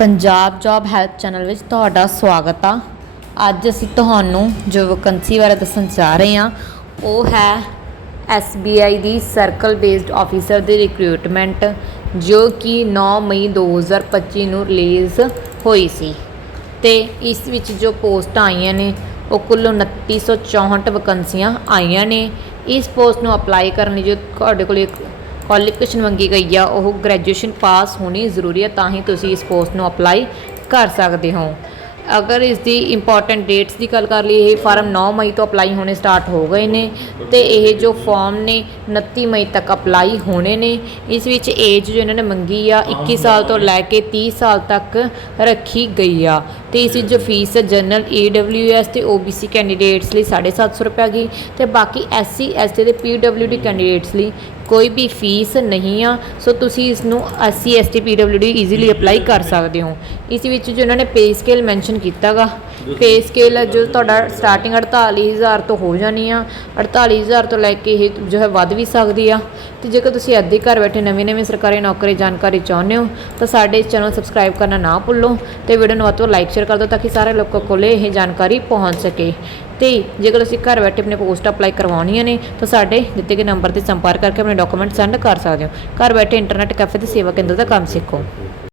Punjab job help channel ਵਿੱਚ ਤੁਹਾਡਾ ਸਵਾਗਤ ਆ। ਅੱਜ ਅਸੀਂ ਤੁਹਾਨੂੰ ਜੋ ਵੈਕੰਸੀ ਬਾਰੇ ਦੱਸਣ ਜਾ ਰਹੇ ਹਾਂ ਉਹ ਹੈ SBI ਦੀ ਸਰਕਲ ਬੇਸਡ ਆਫੀਸਰ ਦੀ ਰਿਕਰੂਟਮੈਂਟ ਜੋ ਕਿ 9 ਮਈ 2025 ਨੂੰ ਰਿਲੀਜ਼ ਹੋਈ ਸੀ। ਤੇ ਇਸ ਵਿੱਚ ਜੋ ਪੋਸਟਾਂ ਆਈਆਂ ਨੇ, ਉਹ ਕੁੱਲ 2964 ਵੈਕੰਸੀਆਂ ਆਈਆਂ ਨੇ। ਇਸ ਪੋਸਟ ਨੂੰ ਅਪਲਾਈ ਕਰਨ ਲਈ ਜੋ ਤੁਹਾਡੇ ਕੋਲ ਇੱਕ ਕੁਆਲੀਫਿਕੇਸ਼ਨ ਮੰਗੀ ਗਈ ਆ ਉਹ ਗ੍ਰੈਜੂਏਸ਼ਨ ਪਾਸ ਹੋਣੀ ਜ਼ਰੂਰੀ ਹੈ ਤਾਂ ਹੀ ਤੁਸੀਂ ਇਸ ਪੋਸਟ ਨੂੰ ਅਪਲਾਈ ਕਰ ਸਕਦੇ ਹੋ। ਅਗਰ ਇਸ ਦੀ ਇੰਪੋਰਟੈਂਟ ਡੇਟਸ ਦੀ ਗੱਲ ਕਰ ਲਈਏ ਇਹ ਫਾਰਮ 9 ਮਈ ਤੋਂ ਅਪਲਾਈ ਹੋਣੇ ਸਟਾਰਟ ਹੋ ਗਏ ਨੇ ਤੇ ਇਹ ਜੋ ਫਾਰਮ ਨੇ 29 ਮਈ ਤੱਕ ਅਪਲਾਈ ਹੋਣੇ ਨੇ। ਇਸ ਵਿੱਚ ਏਜ ਜੋ ਇਹਨਾਂ ਨੇ ਮੰਗੀ ਆ 21 ਸਾਲ ਤੋਂ ਲੈ ਕੇ 30 ਸਾਲ ਤੱਕ ਰੱਖੀ ਗਈ ਆ। ਤੇ ਇਸ ਵਿੱਚ ਜੋ ਫੀਸ ਹੈ ਜਨਰਲ ਏਡਬਲਯੂਐਸ ਤੇ ਓਬੀਸੀ ਕੈਂਡੀਡੇਟਸ ਲਈ 750 ਰੁਪਏ ਗਈ ਤੇ ਬਾਕੀ ਐਸਸੀ ਐਸਟੀ ਤੇ ਪੀਡਬਲਯੂਡੀ ਕੈਂਡੀਡੇਟਸ ਲਈ ਕੋਈ ਵੀ ਫੀਸ ਨਹੀਂ ਆ। ਸੋ ਤੁਸੀਂ ਇਸ ਨੂੰ SC ST PWD easily apply ਕਰ ਸਕਦੇ ਹੋ। ਇਸ ਵਿੱਚ ਜੋ ਉਹਨਾਂ ਨੇ ਪੇ ਸਕੇਲ ਮੈਂਸ਼ਨ ਕੀਤਾਗਾ। ਪੇ ਸਕੇਲ ਜੋ ਤੁਹਾਡਾ ਸਟਾਰਟਿੰਗ 48000 ਤੋਂ ਹੋ ਜਾਣੀ ਆ। 48000 ਤੋਂ ਲੈ ਕੇ ਇਹ ਜੋ ਹੈ ਵੱਧ ਵੀ ਸਕਦੀ ਆ। ਤੇ ਜੇਕਰ ਤੁਸੀਂ ਅੱਧੇ ਘਰ ਬੈਠੇ ਨਵੀਂ ਨਵੀਂ ਸਰਕਾਰੀ ਨੌਕਰੀ ਜਾਣਕਾਰੀ ਚਾਹੁੰਦੇ ਹੋ, ਤਾਂ ਸਾਡੇ ਚੈਨਲ ਸਬਸਕ੍ਰਾਈਬ ਕਰਨਾ ਨਾ ਭੁੱਲੋ ਤੇ ਵੀਡੀਓ ਨੂੰ ਵੱਧ ਤੋਂ ਲਾਈਕ ਸ਼ੇਅਰ ਕਰ ਦਿਓ ਤਾਂ ਕਿ ਸਾਰੇ ਲੋਕਾਂ ਕੋਲੇ ਇਹ ਜਾਣਕਾਰੀ ਪਹੁੰਚ ਸਕੇ। ਤੇ ਜੇਕਰ ਅਸੀਂ ਘਰ ਬੈਠੇ ਆਪਣੇ ਪੋਸਟ ਅਪਲਾਈ ਕਰਵਾਉਣੀਆਂ ਨੇ, ਤਾਂ ਸਾਡੇ ਦਿੱਤੇ ਗਏ ਨੰਬਰ ਤੇ ਸੰਪਰਕ ਕਰਕੇ ਆਪਣੇ ਡਾਕੂਮੈਂਟ ਸੈਂਡ ਕਰ ਸਕਦੇ ਹੋ। ਘਰ ਬੈਠੇ ਇੰਟਰਨੈਟ ਕੈਫੇ ਤੇ ਸੇਵਾ ਕੇਂਦਰ ਦਾ ਕੰਮ ਸਿੱਖੋ।